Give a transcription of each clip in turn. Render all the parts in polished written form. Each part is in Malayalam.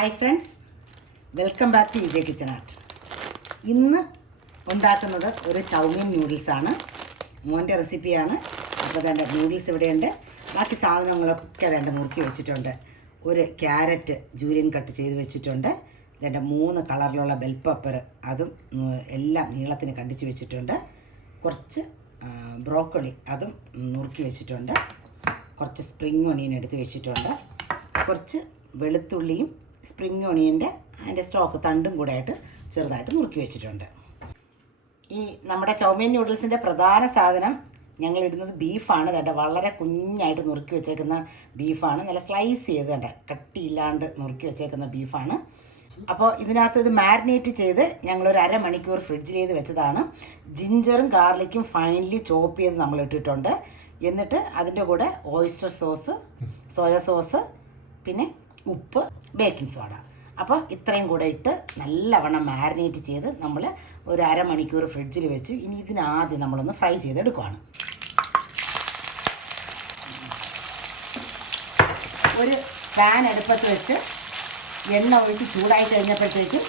Hi friends, welcome back to Vijay kitchen art. ഇന്ന് ഉണ്ടാക്കുന്നത് ഒരു ചൗമീൻ നൂഡിൽസാണ്. മോൻ്റെ റെസിപ്പിയാണ്. അപ്പോൾ അതേണ്ട നൂഡിൽസ് ഇവിടെയുണ്ട്. ബാക്കി സാധനങ്ങളൊക്കെ അതേണ്ട നുറുക്കി വെച്ചിട്ടുണ്ട്. ഒരു ക്യാരറ്റ് ജൂലിയൻ കട്ട് ചെയ്ത് വെച്ചിട്ടുണ്ട്. അതേണ്ട 3 കളറിലുള്ള ബെൽ പെപ്പർ, അതും എല്ലാം നീളത്തിന് കണ്ടിച്ച് വെച്ചിട്ടുണ്ട്. കുറച്ച് ബ്രോക്കോളി, അതും നുറുക്കി വെച്ചിട്ടുണ്ട്. കുറച്ച് സ്പ്രിംഗ് ഒണിയൻ എടുത്ത് വെച്ചിട്ടുണ്ട്. കുറച്ച് വെളുത്തുള്ളിയും സ്പ്രിംഗ് ഒണിയൻ്റെ അതിൻ്റെ സ്റ്റോക്ക് തണ്ടും കൂടെ ആയിട്ട് ചെറുതായിട്ട് നുറുക്കി വെച്ചിട്ടുണ്ട്. ഈ നമ്മുടെ ചൗമീൻ നൂഡിൽസിൻ്റെ പ്രധാന സാധനം ഞങ്ങളിടുന്നത് ബീഫാണ്. കേട്ടോ, വളരെ കുഞ്ഞായിട്ട് നുറുക്കി വെച്ചേക്കുന്ന ബീഫാണ്. നല്ല സ്ലൈസ് ചെയ്ത് കണ്ട കട്ടിയില്ലാണ്ട് നുറുക്കി വെച്ചേക്കുന്ന ബീഫാണ്. അപ്പോൾ ഇതിനകത്ത് ഇത് മാരിനേറ്റ് ചെയ്ത് ഞങ്ങളൊരു അരമണിക്കൂർ ഫ്രിഡ്ജിൽ ചെയ്ത് വെച്ചതാണ്. ജിഞ്ചറും ഗാർലിക്കും ഫൈനലി ചോപ്പ് ചെയ്ത് നമ്മൾ ഇട്ടിട്ടുണ്ട്. എന്നിട്ട് അതിൻ്റെ കൂടെ ഓയിസ്റ്റർ സോസ്, സോയ സോസ്, പിന്നെ ഉപ്പ്, ബേക്കിംഗ് സോഡ. അപ്പോൾ ഇത്രയും കൂടെ ഇട്ട് നല്ലവണ്ണം മാരിനേറ്റ് ചെയ്ത് നമ്മൾ ഒരു അരമണിക്കൂർ ഫ്രിഡ്ജിൽ വെച്ചു. ഇനി ഇതിനാദ്യം നമ്മളൊന്ന് ഫ്രൈ ചെയ്തെടുക്കുകയാണ്. ഒരു പാൻ അടുപ്പത്ത് വെച്ച് എണ്ണ ഒഴിച്ച് ചൂടായി കഴിഞ്ഞപ്പോഴത്തേക്കും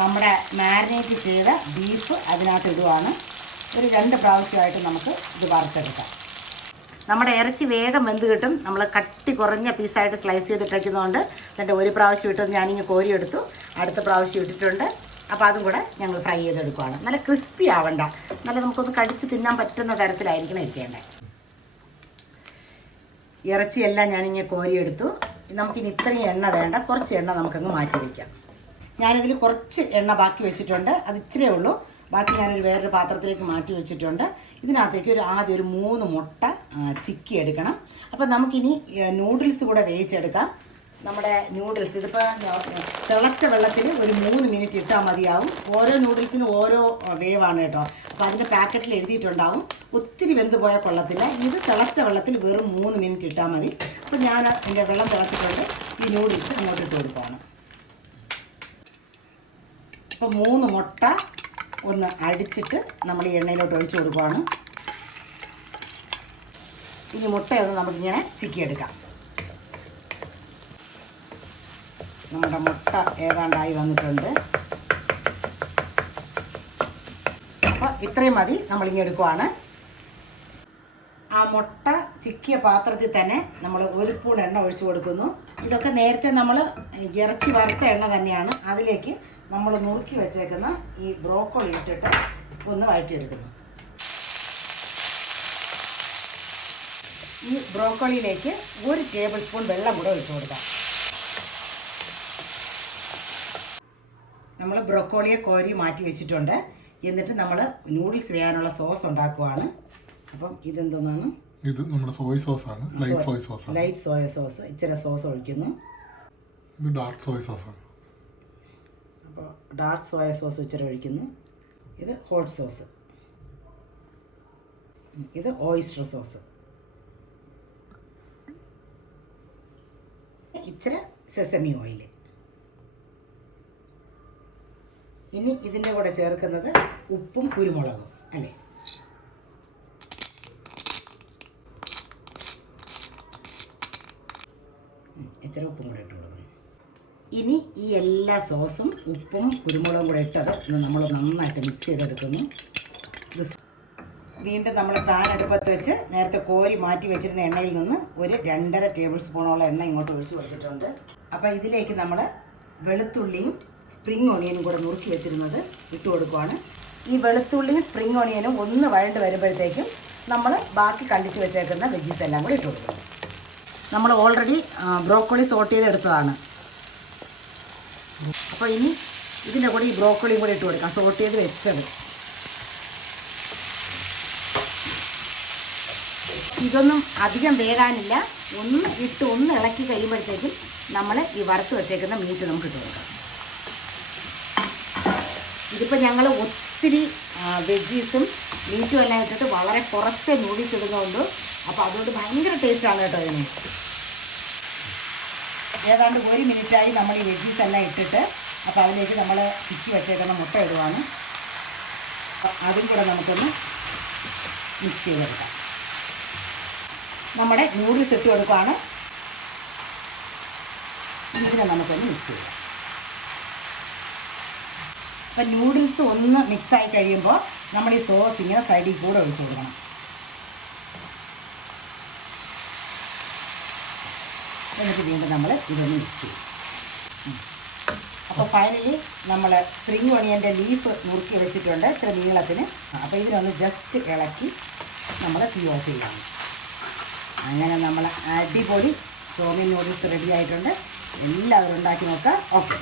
നമ്മുടെ മാരിനേറ്റ് ചെയ്ത ബീഫ് അതിനകത്ത് ഇടുവാണ്. ഒരു 2 പ്രാവശ്യമായിട്ട് നമുക്ക് ഇത് വറുത്തെടുക്കാം. നമ്മുടെ ഇറച്ചി വേഗം വെന്ത് കിട്ടും. നമ്മൾ കട്ടി കുറഞ്ഞ പീസായിട്ട് സ്ലൈസ് ചെയ്തിട്ടേക്കുന്നതുകൊണ്ട് എൻ്റെ ഒരു പ്രാവശ്യം ഇട്ടത് ഞാനിങ്ങനെ കോരിയെടുത്തു. അടുത്ത പ്രാവശ്യം ഇട്ടിട്ടുണ്ട്. അപ്പോൾ അതും കൂടെ ഞങ്ങൾ ഫ്രൈ ചെയ്തെടുക്കുകയാണ്. നല്ല ക്രിസ്പി ആവണ്ട, നല്ല നമുക്കൊന്ന് കടിച്ച് തിന്നാൻ പറ്റുന്ന തരത്തിലായിരിക്കണം ഇരിക്കേണ്ടത്. ഇറച്ചിയെല്ലാം ഞാനിങ്ങനെ കോരിയെടുത്തു. നമുക്കിനി ഇത്രയും എണ്ണ വേണ്ട, കുറച്ച് എണ്ണ നമുക്കങ്ങ് മാറ്റി വയ്ക്കാം. ഞാനിതിൽ കുറച്ച് എണ്ണ ബാക്കി വെച്ചിട്ടുണ്ട്. അത് ഇച്ചിരേ ഉള്ളൂ. ബാക്കി ഞാനൊരു വേറൊരു പാത്രത്തിലേക്ക് മാറ്റി വെച്ചിട്ടുണ്ട്. ഇതിനകത്തേക്ക് ആദ്യം ഒരു 3 മുട്ട ചിക്കി എടുക്കണം. അപ്പോൾ നമുക്കിനി നൂഡിൽസ് കൂടെ വേവിച്ചെടുക്കാം. നമ്മുടെ നൂഡിൽസ് ഇതിപ്പോൾ തിളച്ച വെള്ളത്തിൽ ഒരു 3 മിനിറ്റ് ഇട്ടാൽ മതിയാവും. ഓരോ നൂഡിൽസിനും ഓരോ വേവാണ് കേട്ടോ. അപ്പോൾ അതിൻ്റെ പാക്കറ്റിൽ എഴുതിയിട്ടുണ്ടാവും. ഒത്തിരി വെന്ത് പോയാൽ കൊള്ളത്തില്ല. ഇത് തിളച്ച വെള്ളത്തിൽ വെറും 3 മിനിറ്റ് ഇട്ടാൽ മതി. അപ്പോൾ ഞാൻ എൻ്റെ വെള്ളം തിളച്ചിട്ടുണ്ട്. ഈ നൂഡിൽസ് അങ്ങോട്ട് ഇട്ട് കൊടുക്കുകയാണ്. അപ്പോൾ 3 മുട്ട ഒന്ന് അടിച്ചിട്ട് നമ്മൾ ഈ എണ്ണയിലോട്ട് ഒഴിച്ച് കൊടുക്കുകയാണ്. ഇനി മുട്ടയൊന്ന് നമുക്കിങ്ങനെ ചിക്കിയെടുക്കാം. നമ്മുടെ മുട്ട ഏതാണ്ടായി വന്നിട്ടുണ്ട്. അപ്പോൾ ഇത്രയും മതി, നമ്മളിങ്ങനെ എടുക്കുവാണ്. ആ മുട്ട ചിക്കിയ പാത്രത്തിൽ തന്നെ നമ്മൾ 1 സ്പൂൺ എണ്ണ ഒഴിച്ച് കൊടുക്കുന്നു. ഇതൊക്കെ നേരത്തെ നമ്മൾ ഇറച്ചി വറുത്ത എണ്ണ തന്നെയാണ്. അതിലേക്ക് നമ്മൾ നുറുക്കി വെച്ചേക്കുന്ന ഈ ബ്രോക്കോളി ഇട്ടിട്ട് ഒന്ന് വഴറ്റിയെടുക്കുന്നു. ഈ ബ്രോക്കോളിയിലേക്ക് 1 ടേബിൾ സ്പൂൺ വെള്ളം കൂടെ ഒഴിച്ചു കൊടുക്കാം. നമ്മൾ ബ്രോക്കോളിയെ കോരി മാറ്റി വെച്ചിട്ടുണ്ട്. എന്നിട്ട് നമ്മൾ നൂഡിൽസ് വേയാനുള്ള സോസ് ഉണ്ടാക്കുവാണ്. അപ്പം ഇതെന്താണ്? ഇത് നമ്മുടെ സോയ സോസ് ആണ്. Light soya sauce. ഇച്ചിരി സോസ് ഒഴിക്കുന്നു. ഇത് ഡാർക്ക് സോയ സോസ് ആണ്. അപ്പോൾ ഡാർക്ക് സോയ സോസ് ഇച്ചിരി ഒഴിക്കുന്നു. ഇത് ഹോട്ട് സോസ്. ഇത് ഓയിസ്റ്റർ സോസ്. ഇച്ചിരി സെസമി ഓയിൽ. ഇനി ഇതിൻ്റെ കൂടെ ചേർക്കുന്നത് ഉപ്പും കുരുമുളകും അല്ലേ. ഇച്ചിരി ഉപ്പും കൂടെ ഇട്ട് കൊടുക്കണം. ഇനി ഈ എല്ലാ സോസും ഉപ്പും കുരുമുളകും കൂടെ ഇട്ടത് നമ്മൾ നന്നായിട്ട് മിക്സ് ചെയ്തെടുക്കുന്നു. ഇത് വീണ്ടും നമ്മൾ പാൻ അടുപ്പത്ത് വെച്ച് നേരത്തെ കോരി മാറ്റി വെച്ചിരുന്ന എണ്ണയിൽ നിന്ന് ഒരു 2.5 ടേബിൾ സ്പൂണോളം എണ്ണ ഇങ്ങോട്ട് ഒഴിച്ച് കൊടുത്തിട്ടുണ്ട്. അപ്പോൾ ഇതിലേക്ക് നമ്മൾ വെളുത്തുള്ളിയും സ്പ്രിംഗ് ഒണിയനും കൂടെ നുറുക്കി വെച്ചിരുന്നത് ഇട്ട് കൊടുക്കുവാണ്. ഈ വെളുത്തുള്ളിയും സ്പ്രിംഗ് ഒണിയനും ഒന്ന് വഴണ്ട് വരുമ്പോഴത്തേക്കും നമ്മൾ ബാക്കി കണ്ടിച്ച് വെച്ചേക്കുന്ന വെജീസ് എല്ലാം കൂടെ ഇട്ട് കൊടുക്കണം. നമ്മൾ ഓൾറെഡി ബ്രോക്കോളി സോട്ട് ചെയ്തെടുത്തതാണ്. അപ്പോൾ ഇനി ഇതിൻ്റെ കൂടെ ഈ ബ്രോക്കോളിയും കൂടെ ഇട്ട് കൊടുക്കാം, സോട്ട് ചെയ്ത് വെച്ചത്. ഇതൊന്നും അധികം വേകാനില്ല. ഒന്ന് ഇളക്കി കഴിയുമ്പോഴത്തേക്കും നമ്മൾ ഈ വറുത്ത് വെച്ചേക്കുന്ന മീറ്റ് നമുക്ക് ഇട്ട് കൊടുക്കാം. ഇതിപ്പോൾ ഞങ്ങൾ ഒത്തിരി വെജീസും മീറ്റും എല്ലാം ഇട്ടിട്ട് വളരെ കുറച്ച് നൂഡിൽസ് ഇടുന്നതുകൊണ്ട് അപ്പോൾ അതുകൊണ്ട് ഭയങ്കര ടേസ്റ്റാണ് കേട്ടോ ഇതിന്. ഏതാണ്ട് 1 മിനിറ്റായി നമ്മൾ ഈ വെജീസ് എല്ലാം ഇട്ടിട്ട്. അപ്പോൾ അതിലേക്ക് നമ്മൾ ചിക്കി വെച്ചേക്കുന്ന മുട്ട ഇടുവാണ്. അതും കൂടെ നമുക്കൊന്ന് മിക്സ് ചെയ്തെടുക്കാം. നമ്മുടെ നൂഡിൽസ് ഇട്ട് കൊടുക്കുകയാണ്. ഇതിനെ നമുക്കൊന്ന് മിക്സ് ചെയ്യാം. അപ്പം നൂഡിൽസ് ഒന്ന് മിക്സായി കഴിയുമ്പോൾ നമ്മൾ ഈ സോസ് ഇങ്ങനെ സൈഡിൽ കൂടെ ഒഴിച്ചു കൊടുക്കണം. എന്നിട്ട് വീണ്ടും നമ്മൾ ഇതൊന്ന് മിക്സ് ചെയ്യും. അപ്പോൾ ഫൈനലി നമ്മൾ സ്പ്രിംഗ് ഒണിയൻ്റെ ലീഫ് നുറുക്കി വെച്ചിട്ടുണ്ട് ഇച്ചിരി നീളത്തിന്. അപ്പോൾ ഇതിനൊന്ന് ജസ്റ്റ് ഇളക്കി നമ്മൾ തീ ഓഫ് ചെയ്യണം. അങ്ങനെ നമ്മൾ അടിപൊളി ചോമിൻ നൂഡിൽസ് റെഡി ആയിട്ടുണ്ട്. എല്ലാവരും ഉണ്ടാക്കി നോക്കുക. ഓക്കെ.